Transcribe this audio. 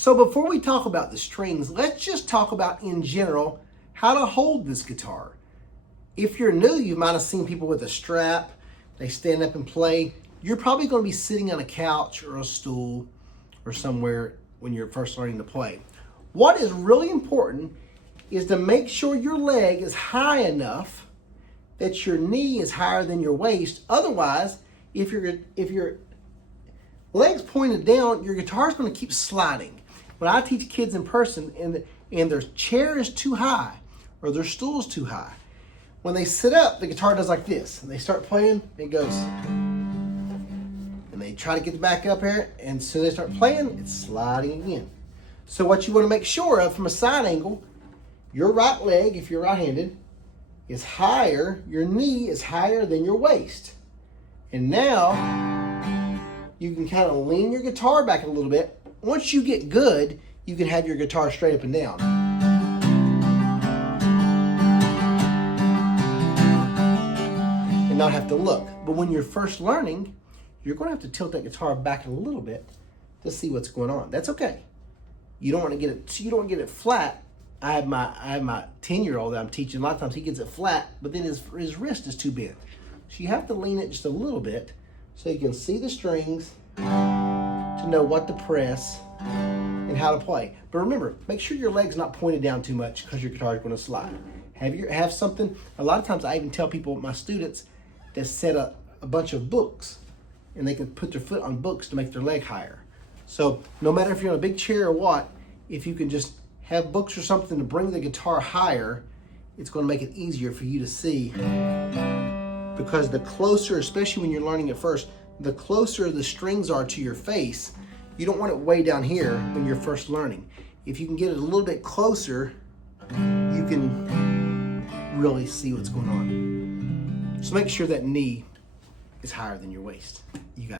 So before we talk about the strings, let's just talk about in general how to hold this guitar. If you're new, you might have seen people with a strap. They stand up and play. You're probably going to be sitting on a couch or a stool or somewhere when you're first learning to play. What is really important is to make sure your leg is high enough that your knee is higher than your waist. Otherwise, if your legs pointed down, your guitar is going to keep sliding. When I teach kids in person and their chair is too high or their stool is too high, when they sit up, the guitar does like this. And they start playing, it goes. And they try to get back up here, and as soon as they start playing, it's sliding again. So what you want to make sure of from a side angle, your right leg, if you're right-handed, is higher, your knee is higher than your waist. And now, you can kind of lean your guitar back a little bit. Once you get good, you can have your guitar straight up and down. And not have to look. But when you're first learning, you're going to have to tilt that guitar back a little bit to see what's going on. That's okay. You don't want to get it. You don't want to get it flat. I have my 10-year-old that I'm teaching. A lot of times he gets it flat, but then his wrist is too bent. So you have to lean it just a little bit so you can see the strings to know what to press and how to play. But remember, make sure your leg's not pointed down too much because your guitar is going to slide. Have something. A lot of times I even tell people, my students, to set a bunch of books, and they can put their foot on books to make their leg higher. So no matter if you're on a big chair or what, if you can just have books or something to bring the guitar higher, it's going to make it easier for you to see. Because the closer, especially when you're learning at first, the closer the strings are to your face, you don't want it way down here when you're first learning. If you can get it a little bit closer, you can really see what's going on. So make sure that knee is higher than your waist. You got